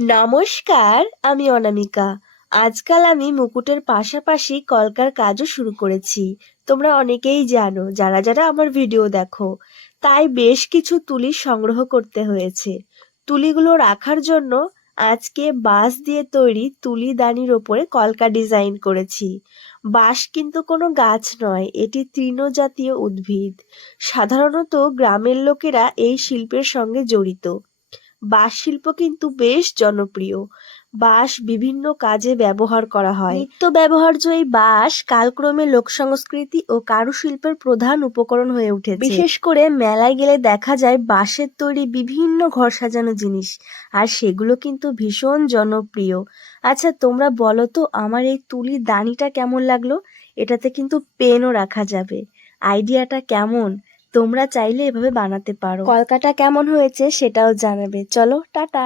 নমস্কার, আমি অনামিকা। আজকাল আমি মুকুটের পাশাপাশি কলকার কাজও শুরু করেছি। তোমরা অনেকেই জানো, যারা যারা আমার ভিডিও দেখো। তাই বেশ কিছু তুলি সংগ্রহ করতে হয়েছে। তুলিগুলো রাখার জন্য আজকে বাঁশ দিয়ে তৈরি তুলি দানির ওপরে কলকা ডিজাইন করেছি। বাঁশ কিন্তু কোনো গাছ নয়, এটি তৃণজাতীয় উদ্ভিদ। সাধারণত গ্রামের লোকেরা এই শিল্পের সঙ্গে জড়িত। বাঁশ শিল্প কিন্তু বেশ জনপ্রিয়। বাঁশ বিভিন্ন কাজে ব্যবহার করা হয়। নিত্য ব্যবহার্য এই বাঁশ কালক্রমে লোক সংস্কৃতি ও কারুশিল্পের প্রধান উপকরণ হয়ে উঠেছে। বিশেষ করে মেলায় গেলে দেখা যায় বাঁশের তৈরি বিভিন্ন ঘর সাজানো জিনিস, আর সেগুলো কিন্তু ভীষণ জনপ্রিয়। আচ্ছা তোমরা বলো তো, আমার এই তুলির দানিটা কেমন লাগল? এটাতে কিন্তু পেনও রাখা যাবে। আইডিয়াটা কেমন? তোমরা চাইলে এভাবে বানাতে পারো। কলকাতা কেমন হয়েছে সেটাও জানাবে। চলো টাটা।